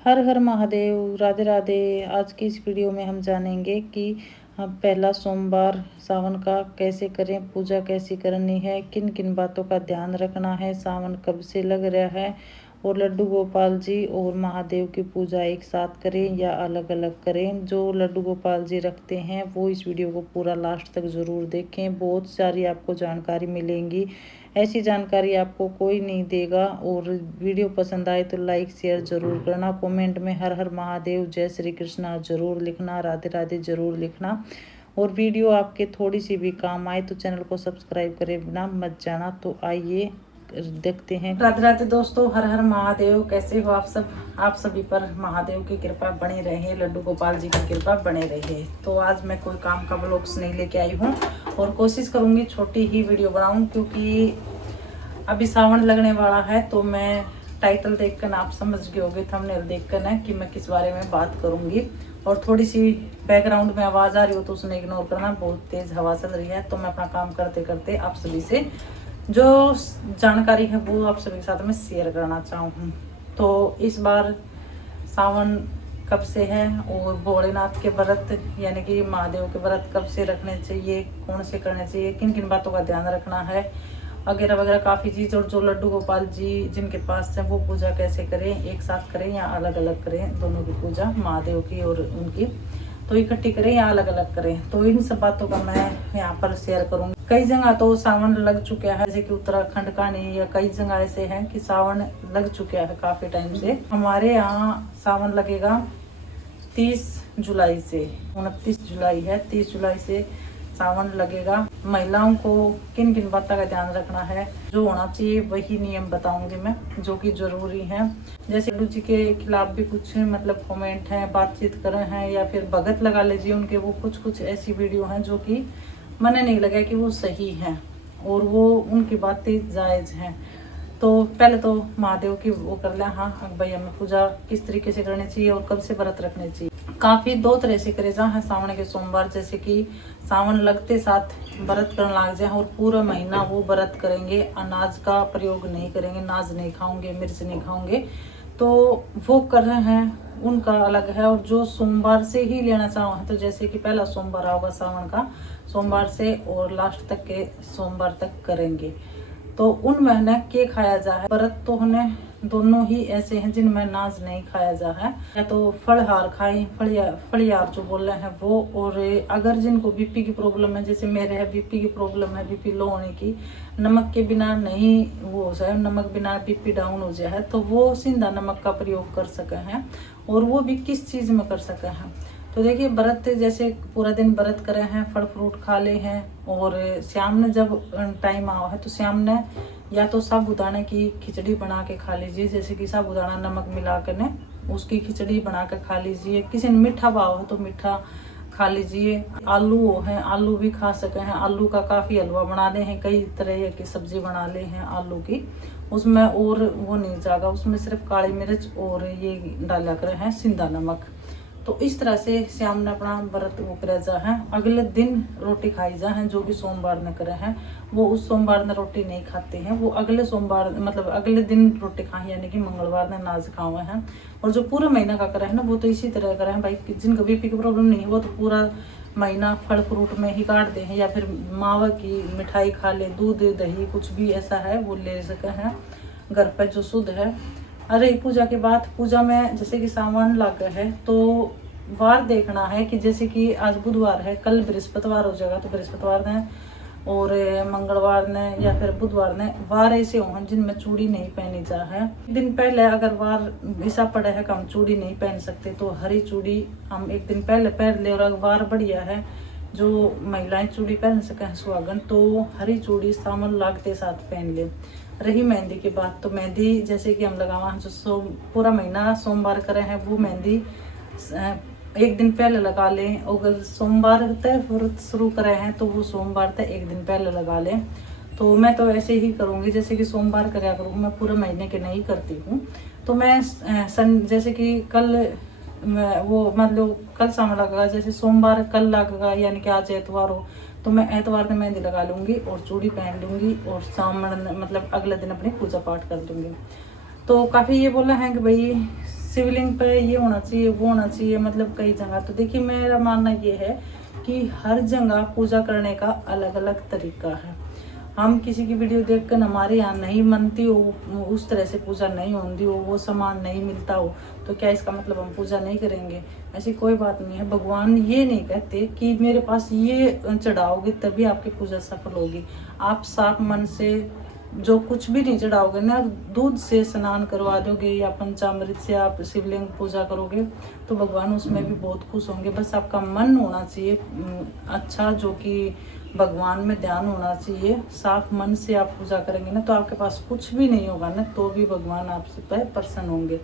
हर हर महादेव, राधे राधे। आज की इस वीडियो में हम जानेंगे कि हम पहला सोमवार सावन का कैसे करें, पूजा कैसी करनी है, किन किन बातों का ध्यान रखना है, सावन कब से लग रहा है और लड्डू गोपाल जी और महादेव की पूजा एक साथ करें या अलग अलग करें। जो लड्डू गोपाल जी रखते हैं वो इस वीडियो को पूरा लास्ट तक ज़रूर देखें, बहुत सारी आपको जानकारी मिलेंगी। ऐसी जानकारी आपको कोई नहीं देगा। और वीडियो पसंद आए तो लाइक शेयर ज़रूर करना। कमेंट में हर हर महादेव, जय श्री कृष्णा ज़रूर लिखना, राधे राधे ज़रूर लिखना। और वीडियो आपके थोड़ी सी भी काम आए तो चैनल को सब्सक्राइब करे बिना मत जाना। तो आइए देखते हैं। राधे राधे दोस्तों, हर हर महादेव। कैसे हो आप सब? आप सभी पर महादेव की कृपा बनी रहे, लड्डू गोपाल जी की कृपा बने रहे। तो आज मैं कोई काम का ब्लॉग्स नहीं लेके आई हूँ और कोशिश करूँगी छोटी ही वीडियो बनाऊँ, क्योंकि अभी सावन लगने वाला है। तो मैं टाइटल देखकर आप समझ गए होंगे, थंबनेल देखकर ना, कि मैं किस बारे में बात करूँगी। और थोड़ी सी बैकग्राउंड में आवाज़ आ रही हो तो उसने इग्नोर करना, बहुत तेज़ हवा चल रही है। तो मैं अपना काम करते करते आप सभी से जो जानकारी है वो आप सभी के साथ में शेयर करना चाहूँ। तो इस बार सावन कब से है और भोलेनाथ के व्रत यानी कि महादेव के व्रत कब से रखने चाहिए, कौन से करने चाहिए, किन किन बातों का ध्यान रखना है वगैरह वगैरह काफ़ी चीज़। और जो लड्डू गोपाल जी जिनके पास है वो पूजा कैसे करें, एक साथ करें या अलग अलग करें, दोनों की पूजा महादेव की और उनकी, तो इकट्ठी करें या अलग अलग करें। तो इन सब बातों का मैं यहाँ पर शेयर करूँगी। कई जगह तो सावन लग चुका है, जैसे कि उत्तराखंड का नहीं, या कई जगह ऐसे हैं कि सावन लग चुका है काफ़ी टाइम से। हमारे यहाँ सावन लगेगा 30 जुलाई से, 29 जुलाई है, 30 जुलाई से सावन लगेगा। महिलाओं को किन किन बातों का ध्यान रखना है, जो होना चाहिए वही नियम बताऊंगी मैं, जो कि जरूरी है। जैसे लड्डू जी के खिलाफ भी कुछ मतलब कमेंट हैं, बातचीत कर रहे हैं, या फिर भगत लगा लीजिए उनके, वो कुछ ऐसी वीडियो हैं जो कि मैंने नहीं लगा कि वो सही हैं और वो उनकी बातें जायज़ हैं। तो पहले तो महादेव की वो कर लें, हाँ भाई हमें पूजा किस तरीके से करनी चाहिए और कब से व्रत रखने चाहिए। काफ़ी दो तरह से करे जा है सावन के सोमवार, जैसे कि सावन लगते साथ व्रत करने लग जाए और पूरा महीना वो व्रत करेंगे, अनाज का प्रयोग नहीं करेंगे, नाज नहीं खाओगे, मिर्च नहीं खाओगे, तो वो कर रहे हैं, उनका अलग है। और जो सोमवार से ही लेना चाहो तो जैसे कि पहला सोमवार होगा सावन का, सोमवार से और लास्ट तक के सोमवार तक करेंगे, तो उन महीने के खाया जा है। व्रत तो उन्हें दोनों ही ऐसे हैं जिनमें नाज नहीं खाया जा है, या तो फलहार खाएं, फलियार जो बोल रहे हैं वो। और अगर जिनको बीपी की प्रॉब्लम है, जैसे मेरे है बीपी की प्रॉब्लम है, बीपी लो होने की, नमक के बिना नहीं वो हो जाए, नमक बिना बीपी डाउन हो जाए, तो वो सिंधा नमक का प्रयोग कर सके हैं। और वो भी किस चीज़ में कर सके हैं, तो देखिए व्रत जैसे पूरा दिन व्रत करे हैं, फल फ्रूट खा ले हैं, और शाम ने जब टाइम आओ है तो शाम ने या तो साबूदाने की खिचड़ी बना के खा लीजिए, जैसे कि साबूदाना नमक मिला कर ने उसकी खिचड़ी बना कर खा लीजिए। किसी ने मीठा भाव है तो मीठा खा लीजिए। आलू है, आलू भी खा सके हैं, आलू का काफ़ी हलवा बना ले हैं, कई तरह की सब्जी बना ले हैं आलू की, उसमें और वो नहीं जाएगा, उसमें सिर्फ काली मिर्च और ये डाला कर है सिंधा नमक। तो इस तरह से श्याम ने अपना व्रत वो करे जा है। अगले दिन रोटी खाई जा है, जो भी सोमवार ने करे हैं वो उस सोमवार ने रोटी नहीं खाते हैं, वो अगले सोमवार मतलब अगले दिन रोटी खाएं, यानी कि मंगलवार ने नाज खावे हैं। और जो पूरा महीना का करे है ना, वो तो इसी तरह करे हैं भाई, जिनको बीपी की प्रॉब्लम नहीं है वो तो पूरा महीना फल फ्रूट में ही काट दे हैं, या फिर मावा की मिठाई खा ले, दूध दही कुछ भी ऐसा है वो ले सके हैं घर पर जो शुद्ध है। अरे पूजा के बाद, पूजा में जैसे कि सावन लग है तो वार देखना है कि जैसे कि आज बुधवार है, कल बृहस्पतिवार हो जाएगा, तो बृहस्पतिवार ने और मंगलवार ने या फिर बुधवार ने वार ऐसे हों जिनमें चूड़ी नहीं पहनी जा है। दिन पहले अगर वार ऐसा पड़ा है कि हम चूड़ी नहीं पहन सकते तो हरी चूड़ी हम एक दिन पहले पहन ले। और अगर वार बढ़िया है जो महिलाएं चूड़ी पहन सकें सुहागन, तो हरी चूड़ी सावन लागते साथ पहन ले। रही मेहंदी की बात, तो मेहंदी जैसे कि हम लगावा जो पूरा महीना सोमवार करें हैं वो मेहंदी एक दिन पहले लगा लें। अगर सोमवार तय व्रत शुरू करे हैं तो वो सोमवार तय एक दिन पहले लगा लें। तो मैं तो ऐसे ही करूँगी, जैसे कि सोमवार कराया करूँ, मैं पूरे महीने के नहीं करती हूँ। तो मैं जैसे कि कल वो मतलब कल सामने लगेगा, जैसे सोमवार कल लगेगा यानी कि आज एतवार हो, तो मैं एतवार में मेहंदी लगा लूँगी और चूड़ी पहन लूँगी और सामने मतलब अगले दिन अपनी पूजा पाठ कर दूँगी। तो काफ़ी ये बोला है कि भाई शिवलिंग पे ये होना चाहिए, वो होना चाहिए, मतलब कई जगह। तो देखिए मेरा मानना ये है कि हर जगह पूजा करने का अलग अलग तरीका है। हम किसी की वीडियो देखकर हमारे यहाँ नहीं मनती हो, उस तरह से पूजा नहीं होती हो, वो सामान नहीं मिलता हो, तो क्या इसका मतलब हम पूजा नहीं करेंगे? ऐसी कोई बात नहीं है। भगवान ये नहीं कहते कि मेरे पास ये चढ़ाओगे तभी आपकी पूजा सफल होगी। आप साफ मन से जो कुछ भी नहीं चढ़ाओगे ना, दूध से स्नान करवा दोगे या पंचामृत से आप शिवलिंग पूजा करोगे, तो भगवान उसमें भी बहुत खुश होंगे। बस आपका मन होना चाहिए अच्छा, जो कि भगवान में ध्यान होना चाहिए। साफ मन से आप पूजा करेंगे ना, तो आपके पास कुछ भी नहीं होगा ना, तो भी भगवान आपसे पर प्रसन्न होंगे।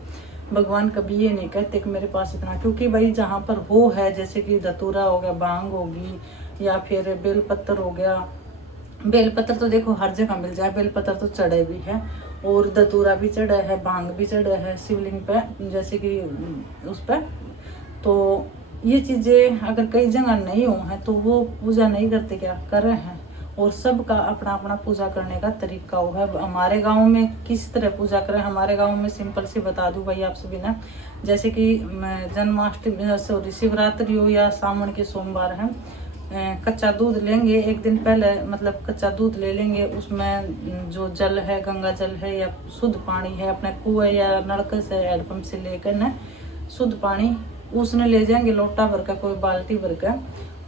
भगवान कभी ये नहीं कहते कि मेरे पास इतना, क्योंकि भाई जहाँ पर वो है, जैसे कि धतूरा हो गया, भांग होगी, या फिर बेलपत्र हो गया। बेलपत्र तो देखो हर जगह मिल जाए, बेलपत्र तो चढ़े भी है, और धतूरा भी चढ़ा है, भांग भी चढ़ा है शिवलिंग पे, जैसे कि उस पर। तो ये चीज़ें अगर कई जगह नहीं हो हैं तो वो पूजा नहीं करते, क्या कर रहे हैं। और सबका अपना अपना पूजा करने का तरीका हो है। हमारे गांव में किस तरह पूजा करें, हमारे गांव में सिंपल सी बता दूं भाई आप सभी ना, जैसे कि जन्माष्टमी, सॉरी, शिवरात्रि हो या सावन के सोमवार हैं, कच्चा दूध लेंगे एक दिन पहले, मतलब कच्चा दूध ले लेंगे, उसमें जो जल है, गंगा जल है या शुद्ध पानी है, अपने कुएं या नलके से, हैंडपम्प से लेकर ना शुद्ध पानी उसने ले जाएंगे, लोटा भर का, कोई बाल्टी भर का।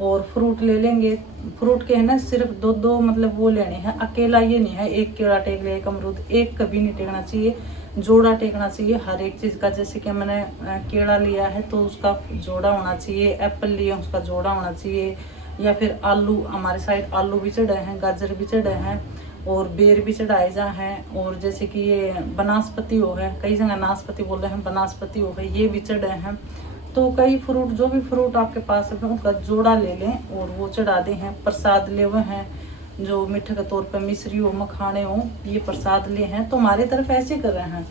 और फ्रूट ले लेंगे, फ्रूट के है ना सिर्फ दो दो, मतलब वो लेने हैं, अकेला ये नहीं है एक केला टेक लिया, एक अमरूद, एक कभी नहीं टेकना चाहिए, जोड़ा टेकना चाहिए हर एक चीज़ का। जैसे कि मैंने केला लिया है तो उसका जोड़ा होना चाहिए, एप्पल लिया उसका जोड़ा होना चाहिए, या फिर आलू, हमारे साइड आलू भी चढ़े हैं, गाजर भी चढ़े हैं, और बेर भी चढ़ाए जा हैं। और जैसे कि ये बनास्पति हो है, कई जगह नाशपति बोल रहे हैं, बनास्पति हो है, ये भी चढ़े हैं। तो कई फ्रूट, जो भी फ्रूट आपके पास है उनका जोड़ा ले लें और वो चढ़ा दें हैं। प्रसाद ले हुए हैं, जो मीठे के तौर पर मिश्री हो, मखाने हो, ये प्रसाद ले हैं, तो हमारे तरफ ऐसे कर रहे हैं।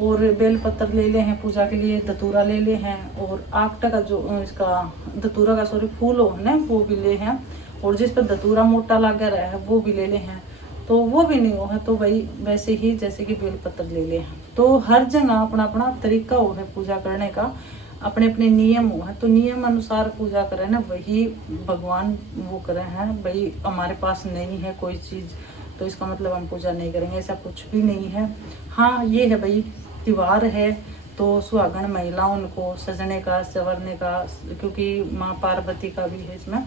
और बेल पत्र ले ले हैं पूजा के लिए, धतूरा ले ले हैं, और आकटा का जो इसका धतूरा का सॉरी फूल हो ना, वो भी ले हैं, और जिस पर धतूरा मोटा लगा रहा है वो भी ले ले हैं। तो वो भी नहीं हो है तो भाई वैसे ही जैसे कि बेल पत्र ले ले हैं। तो हर जगह अपना अपना तरीका हो है पूजा करने का, अपने अपने नियम हो है, तो नियम अनुसार पूजा करें ना, वही भगवान वो करे हैं। भाई हमारे पास नहीं है कोई चीज़ तो इसका मतलब हम पूजा नहीं करेंगे, ऐसा कुछ भी नहीं है। हाँ ये है भाई, त्योहार है तो सुहागन महिलाओं को सजने का, संवरने का, क्योंकि माँ पार्वती का भी है इसमें,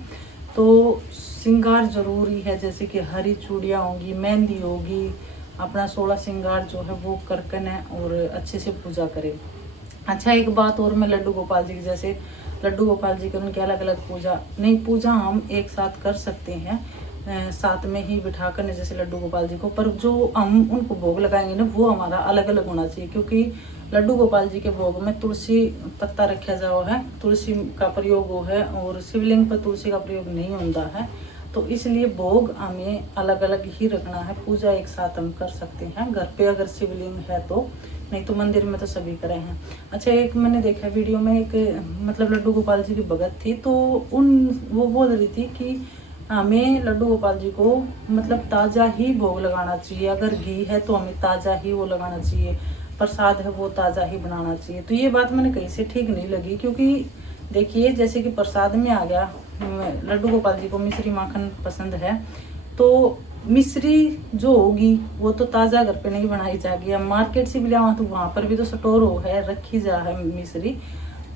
तो श्रृंगार जरूरी है। जैसे कि हरी चूड़ियाँ होंगी, मेहंदी होगी, अपना 16 श्रृंगार जो है वो करके न और अच्छे से पूजा करें। अच्छा एक बात और, मैं लड्डू गोपाल जी की, जैसे लड्डू गोपाल जी के उनकी अलग अलग पूजा नहीं, पूजा हम एक साथ कर सकते हैं साथ में ही बिठा कर, जैसे लड्डू गोपाल जी को, पर जो हम उनको भोग लगाएंगे ना वो हमारा अलग अलग होना चाहिए। क्योंकि लड्डू गोपाल जी के भोग में तुलसी पत्ता रखा जाओ है, तुलसी का प्रयोग हो है, और शिवलिंग पर तुलसी का प्रयोग नहीं होता है, तो इसलिए भोग हमें अलग अलग ही रखना है। पूजा एक साथ हम कर सकते हैं घर पे अगर शिवलिंग है तो, नहीं तो मंदिर में तो सभी करे हैं। अच्छा एक मैंने देखा वीडियो में, एक मतलब लड्डू गोपाल जी की भगत थी, तो वो बोल रही थी कि हमें लड्डू गोपाल जी को मतलब ताज़ा ही भोग लगाना चाहिए, अगर घी है तो हमें ताज़ा ही वो लगाना चाहिए, प्रसाद है वो ताज़ा ही बनाना चाहिए। तो ये बात मैंने कहीं से ठीक नहीं लगी, क्योंकि देखिए जैसे कि प्रसाद में आ गया, लड्डू गोपाल जी को मिश्री माखन पसंद है, तो मिश्री जो होगी वो तो ताज़ा घर पे नहीं बनाई जाएगी, अब मार्केट से भी लिया तो वहाँ पर भी तो स्टोर हो है, रखी जा है मिश्री,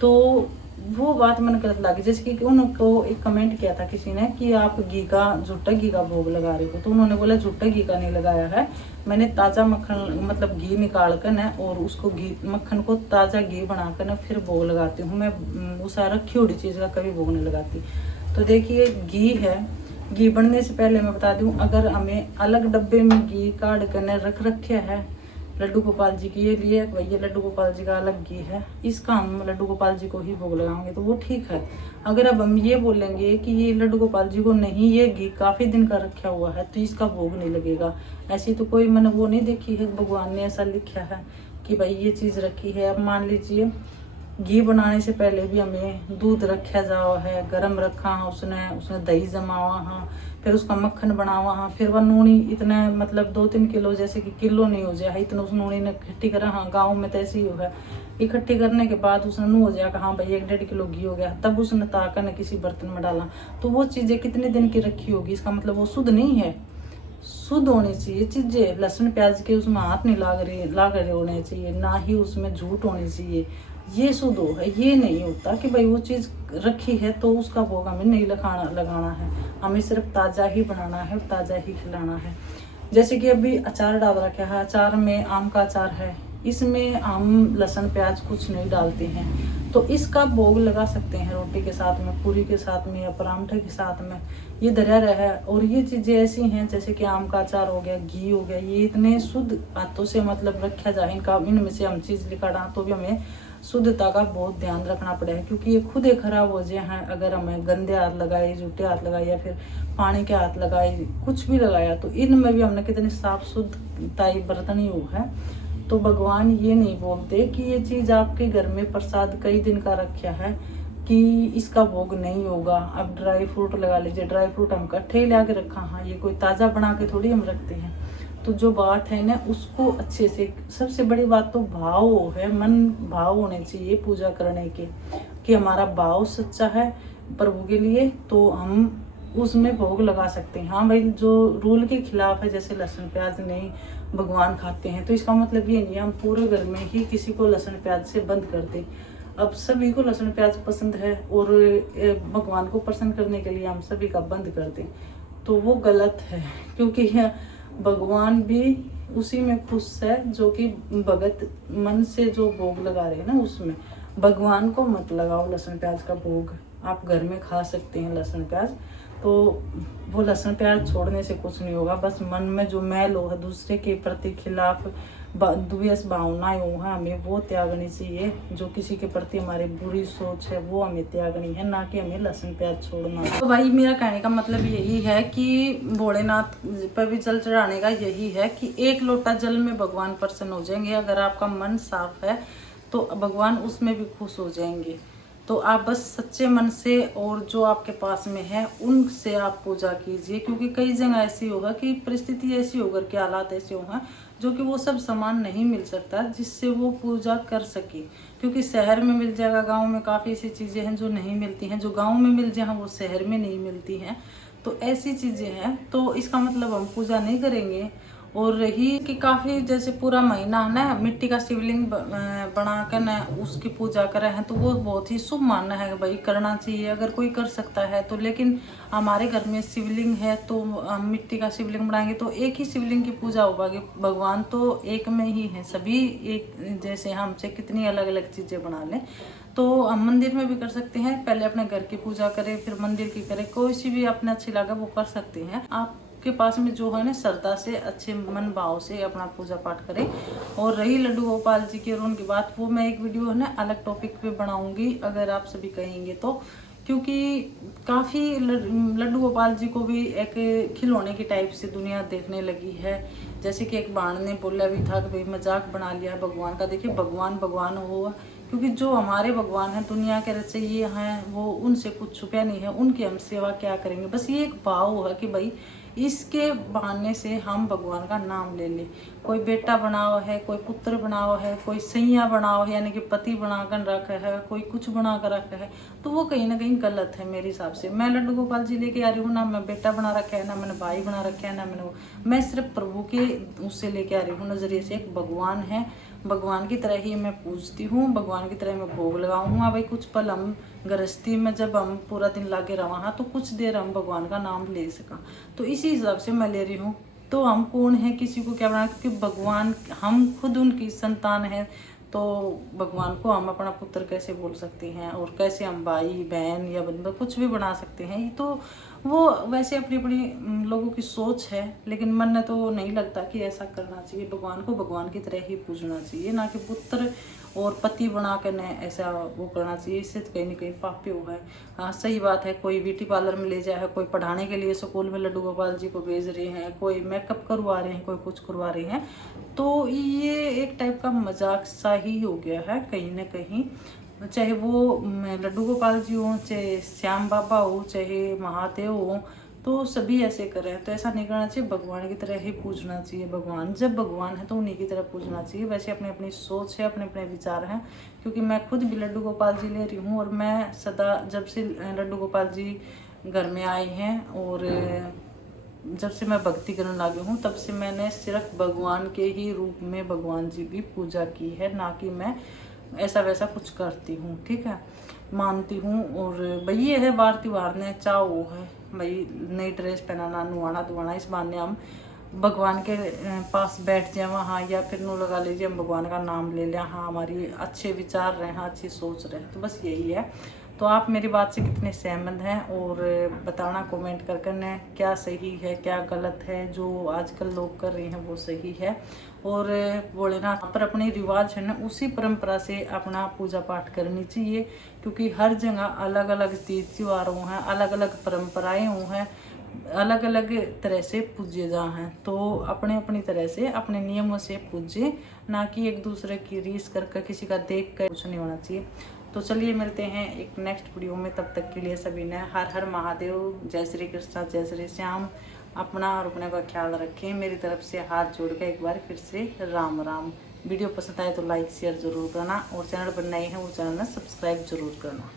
तो वो बात मैंने गलत लगी। जैसे कि उनको एक कमेंट किया था किसी ने कि आप घी का, झूठा घी का भोग लगा रहे हो, तो उन्होंने बोला झूठा घी का नहीं लगाया है, मैंने ताज़ा मक्खन मतलब घी निकाल कर ना, और उसको घी मक्खन को ताज़ा घी बना कर ना फिर भोग लगाती हूँ। मैं उस रखी हुई चीज़ का कभी भोग नहीं लगाती। तो देखिए घी है, घी बनने से पहले मैं बता दूं, अगर हमें अलग डब्बे में घी काट कर रख रखे है लड्डू गोपाल जी के लिए, भैया लड्डू गोपाल जी का अलग घी है, इसका हम लड्डू गोपाल जी को ही भोग लगाएंगे तो वो ठीक है। अगर अब हम ये बोलेंगे कि ये लड्डू गोपाल जी को नहीं, ये घी काफ़ी दिन का रखा हुआ है तो इसका भोग नहीं लगेगा, ऐसी तो कोई मैंने वो नहीं देखी है, भगवान ने ऐसा लिखा है कि भाई ये चीज़ रखी है। अब मान लीजिए घी बनाने से पहले भी हमें दूध रखा जाओ है, गरम रखा हाँ, उसने दही जमावा हाँ, फिर उसका मक्खन बनावा हाँ, फिर वह नूनी इतने मतलब 2-3 किलो, जैसे कि किलो नहीं हो जाए इतना उस नूनी ने इकट्ठी करा हाँ, गाँव में तो ऐसे ही हो है, इकट्ठी करने के बाद उसने नू हो जाएगा, हाँ भाई 1-1.5 किलो घी हो गया, तब उसने ताका न किसी बर्तन में डाला, तो वो चीज़ें कितने दिन की रखी होगी, इसका मतलब वो शुद्ध नहीं है। शुद्ध होनी चाहिए चीज़ें, लहसुन प्याज के उसमें हाथ नहीं लाग रहे होने चाहिए, ना ही उसमें झूठ होनी चाहिए, ये शुद्ध हो है। ये नहीं होता कि भाई वो चीज़ रखी है तो उसका भोग हमें नहीं लगाना है, हमें सिर्फ ताज़ा ही बनाना है, ताज़ा ही खिलाना है। जैसे कि अभी अचार डाल रखा है, अचार में आम का अचार है, इसमें हम लहसुन प्याज कुछ नहीं डालते हैं, तो इसका भोग लगा सकते हैं रोटी के साथ में, पूरी के साथ में या परांठे के साथ में, ये धरा रहा है। और ये चीज़ें ऐसी हैं जैसे कि आम का अचार हो गया, घी हो गया, ये इतने शुद्ध हाथों से मतलब रखा जाए, इनमें से हम चीज़ निकाला तो भी हमें शुद्धता का बहुत ध्यान रखना पड़ेगा, क्योंकि ये खुद ही खराब हो जाए हैं अगर हमें गंदे हाथ लगाए, जूठे हाथ लगाए या फिर पानी के हाथ लगाए, कुछ भी लगाया, तो इनमें भी हमने कितनी साफ शुद्धताई बरतनी हो है। तो भगवान ये नहीं बोलते कि ये चीज़ आपके घर में प्रसाद कई दिन का रखा है कि इसका भोग नहीं होगा। अब ड्राई फ्रूट लगा लीजिए, ड्राई फ्रूट हम इकट्ठे ही ला के रखा, हाँ ये कोई ताज़ा बना के थोड़ी हम रखते हैं। तो जो बात है ना उसको अच्छे से, सबसे बड़ी बात तो भाव है, मन भाव होने चाहिए पूजा करने के, कि हमारा भाव सच्चा है प्रभु के लिए, तो हम उसमें भोग लगा सकते हैं। हाँ भाई जो रूल के खिलाफ है, जैसे लहसुन प्याज नहीं भगवान खाते हैं, तो इसका मतलब ये नहीं हम पूरे घर में ही किसी को लहसुन प्याज से बंद कर दें। अब सभी को लहसुन प्याज पसंद है और भगवान को प्रसन्न करने के लिए हम सभी का बंद कर दें, तो वो गलत है, क्योंकि भगवान भी उसी में खुश है जो कि भगत मन से जो भोग लगा रहे हैं ना, उसमें भगवान को मत लगाओ लहसुन प्याज का भोग। आप घर में खा सकते हैं लहसुन प्याज, तो वो लहसुन प्याज छोड़ने से कुछ नहीं होगा, बस मन में जो मैल हो है दूसरे के प्रति खिलाफ द्वेष भावनाएं हो है, हमें वो त्यागनी चाहिए। जो किसी के प्रति हमारी बुरी सोच है वो हमें त्यागनी है, ना कि हमें लहसुन प्याज छोड़ना है। तो भाई मेरा कहने का मतलब यही है कि भोलेनाथ पर भी जल चढ़ाने का यही है कि 1 लोटा जल में भगवान प्रसन्न हो जाएंगे। अगर आपका मन साफ है तो भगवान उसमें भी खुश हो जाएंगे। तो आप बस सच्चे मन से और जो आपके पास में है उनसे आप पूजा कीजिए, क्योंकि कई जगह ऐसी होगा कि परिस्थिति ऐसी होकर के हालात ऐसे होगा जो कि वो सब सामान नहीं मिल सकता जिससे वो पूजा कर सके, क्योंकि शहर में मिल जाएगा, गांव में काफ़ी ऐसी चीज़ें हैं जो नहीं मिलती हैं, जो गांव में मिल जाए वो शहर में नहीं मिलती हैं। तो ऐसी चीज़ें हैं, तो इसका मतलब हम पूजा नहीं करेंगे। और रही कि काफ़ी जैसे पूरा महीना है ना मिट्टी का शिवलिंग बना कर ना उसकी पूजा करें हैं, तो वो बहुत ही शुभ मानना है भाई, करना चाहिए अगर कोई कर सकता है तो। लेकिन हमारे घर में शिवलिंग है तो हम मिट्टी का शिवलिंग बनाएंगे तो एक ही शिवलिंग की पूजा हो पाएगी। भगवान तो एक में ही है, सभी एक जैसे, हमसे कितनी अलग अलग चीज़ें बना लें। तो हम मंदिर में भी कर सकते हैं, पहले अपने घर की पूजा करें फिर मंदिर की करें, कोई सी भी अपने अच्छी लगे वो कर सकते हैं। आप के पास में जो है ना श्रद्धा से अच्छे मन भाव से अपना पूजा पाठ करें। और रही लड्डू गोपाल जी की और उनकी बात, वो मैं एक वीडियो है ना अलग टॉपिक पे बनाऊंगी अगर आप सभी कहेंगे तो, क्योंकि काफ़ी लड्डू गोपाल जी को भी एक खिलौने की टाइप से दुनिया देखने लगी है। जैसे कि एक बाण ने बोला भी था कि भाई मजाक बना लिया है भगवान का। देखिए भगवान भगवान हुआ, क्योंकि जो हमारे भगवान हैं दुनिया के रचयिए हैं वो उनसे कुछ छुपा नहीं है, उनकी हम सेवा क्या करेंगे। बस ये एक भाव है कि भाई इसके बहाने से हम भगवान का नाम ले लें। कोई बेटा बनाओ है, कोई पुत्र बनाओ है, कोई सैया बनाओ है यानी कि पति बनाकर रखा है, कोई कुछ बना कर रखा है, तो वो कहीं ना कहीं गलत है मेरे हिसाब से। मैं लड्डू गोपाल जी लेके आ रही हूँ, ना मैं बेटा बना रखा है, ना मैंने भाई बना रखा है, ना मैंने मैं सिर्फ प्रभु के उससे लेके आ रही हूँ नज़रिए से। एक भगवान है, भगवान की तरह ही मैं पूजती हूँ, भगवान की तरह मैं भोग लगाऊँ। हाँ भाई कुछ पल हम गृहस्थी में जब हम पूरा दिन लागे रहा तो कुछ देर हम भगवान का नाम ले सका, तो इसी हिसाब से मैं ले रही हूँ। तो हम कौन है किसी को क्या बनाना, क्योंकि भगवान हम खुद उनकी संतान है, तो भगवान को हम अपना पुत्र कैसे बोल सकते हैं, और कैसे हम भाई बहन या बंदा कुछ भी बना सकते हैं। ये तो वो वैसे अपनी अपनी लोगों की सोच है, लेकिन मन में तो नहीं लगता कि ऐसा करना चाहिए। भगवान को भगवान की तरह ही पूजना चाहिए, ना कि पुत्र और पति बना कर न ऐसा वो करना चाहिए। इससे तो कहीं ना कहीं पाप्य हुआ है। हाँ सही बात है, कोई ब्यूटी पार्लर में ले जाए, कोई पढ़ाने के लिए स्कूल में लड्डू गोपाल जी को भेज रहे हैं, कोई मेकअप करवा रहे हैं, कोई कुछ करवा रहे हैं, तो ये एक टाइप का मजाक सा ही हो गया है कहीं ना कहीं। चाहे वो लड्डू गोपाल जी हो, चाहे श्याम बाबा हो, चाहे महादेव हो, तो सभी ऐसे करें, तो ऐसा नहीं करना चाहिए, भगवान की तरह ही पूजना चाहिए। भगवान जब भगवान है तो उन्हीं की तरह पूजना चाहिए। वैसे अपनी अपनी सोच है, अपने अपने विचार हैं, क्योंकि मैं खुद भी लड्डू गोपाल जी ले रही हूँ, और मैं सदा जब से लड्डू गोपाल जी घर में आए हैं और जब से मैं भक्ति करने लगी हूँ, तब से मैंने सिर्फ भगवान के ही रूप में भगवान जी की पूजा की है, ना कि मैं ऐसा वैसा कुछ करती हूँ। ठीक है, मानती हूँ। और भाई ये है बार त्योहार ने चाह वो है भाई नई ड्रेस पहनाना, नुआना धुआना, इस बहाने हम भगवान के पास बैठ जाए वहाँ, या फिर नो लगा लीजिए हम भगवान का नाम ले लें, हाँ हमारी अच्छे विचार रहे, हाँ अच्छी सोच रहे, तो बस यही है। तो आप मेरी बात से कितने सहमत हैं, और बताना कमेंट कर करने क्या सही है क्या गलत है। जो आजकल लोग कर रहे हैं वो सही है, और भोलेनाथ पर अपने रिवाज है ना, उसी परंपरा से अपना पूजा पाठ करनी चाहिए, क्योंकि हर जगह अलग अलग तीज त्योहारों हैं, अलग अलग परंपराएं हैं, अलग अलग तरह से पूजे जा हैं। तो अपने अपनी तरह से अपने नियमों से पूजे, ना कि एक दूसरे की रीस करके किसी का देख कर कुछ नहीं होना चाहिए। तो चलिए मिलते हैं एक नेक्स्ट वीडियो में, तब तक के लिए सभी ने हर हर महादेव, जय श्री कृष्ण, जय श्री श्याम। अपना और अपने का ख्याल रखें। मेरी तरफ से हाथ जोड़ के एक बार फिर से राम राम। वीडियो पसंद आए तो लाइक शेयर जरूर करना, और चैनल पर नए हैं वो चैनल में सब्सक्राइब जरूर करना।